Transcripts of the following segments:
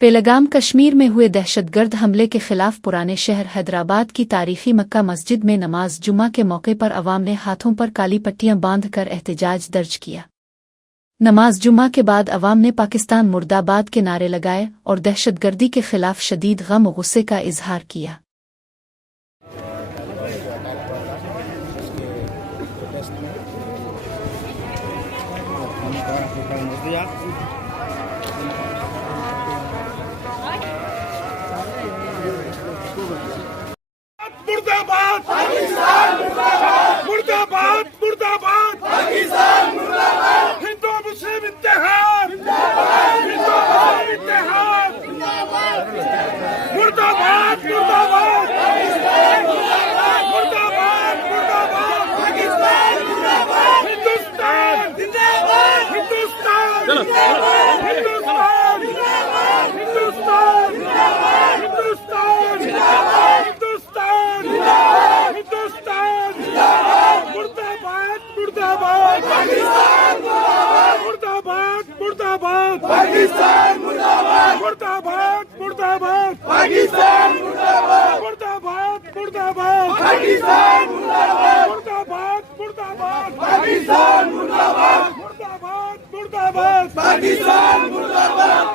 पेहलगाम कश्मीर में हुए दहशतगर्द हमले के खिलाफ पुराने शहर हैदराबाद की तारीखी मक्का मस्जिद में नमाज जुमा के मौके पर अवाम ने हाथों पर काली पट्टियां बांधकर एहतजाज दर्ज किया। नमाज जुमा के बाद अवाम ने पाकिस्तान मुर्दाबाद के नारे लगाए और दहशतगर्दी के खिलाफ शदीद गम और गुस्से का इजहार किया। मुर्दाबाद पाकिस्तान, मुर्दाबाद मुर्दाबाद मुर्दाबाद पाकिस्तान, मुर्दाबाद हिंदू मुस्लिम इत्तेहाद, हिंदू मुस्लिम इत्तेहाद, मुर्दाबाद मुर्दाबाद पाकिस्तान, मुर्दाबाद मुर्दाबाद पाकिस्तान, मुर्दाबाद हिंदुस्तान जिंदाबाद, हिंदुस्तान जिंदाबाद, हिंदुस्तान जिंदाबाद, हिंदुस्तान जिंदाबाद, हिंदुस्तान जिंदाबाद, हिंदुस्तान जिंदाबाद, मुर्दाबाद मुर्दाबाद पाकिस्तान, मुर्दाबाद मुर्दाबाद पाकिस्तान, मुर्दाबाद मुर्दाबाद मुर्दाबाद पाकिस्तान, मुर्दाबाद मुर्दाबाद मुर्दाबाद पाकिस्तान, मुर्दाबाद मुर्दाबाद मुर्दाबाद पाकिस्तान, मुर्दाबाद मुर्दाबाद मुर्दाबाद पाकिस्तान, मुर्दाबाद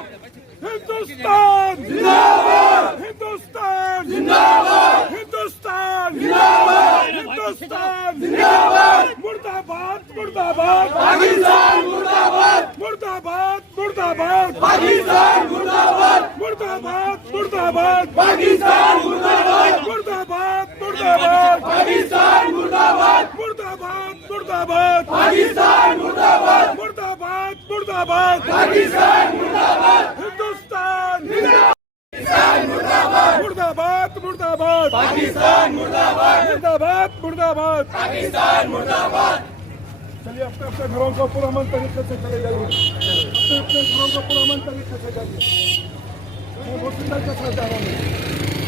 हिंदुस्तान जिंदाबाद, हिंदुस्तान जिंदाबाद, हिंदुस्तान जिंदाबाद, हिंदुस्तान जिंदाबाद, मुर्दाबाद मुर्दाबाद पाकिस्तान, मुर्दाबाद मुर्दाबाद मुर्दाबाद पाकिस्तान, मुर्दाबाद मुर्दाबाद मुर्दाबाद पाकिस्तान, मुर्दाबाद मुर्दाबाद मुर्दाबाद पाकिस्तान, मुर्दाबाद मुर्दाबाद मुर्दाबाद पाकिस्तान, मुर्दाबाद मुर्दाबाद मुर्दाबाद पाकिस्तान, मुर्दाबाद हिंदुस्तान मुर्दाबाद, मुर्दाबाद मुर्दाबाद पाकिस्तान, मुर्दाबाद मुर्दाबाद मुर्दाबाद पाकिस्तान, मुर्दाबाद। चलिए अपने अपने घरों को पुरअमन तरीके से चले जाइए, अपने अपने घरों को पुरअमन तरीके से जाइए। मैं बहुत सुंदर के साथ जा रहा हूँ।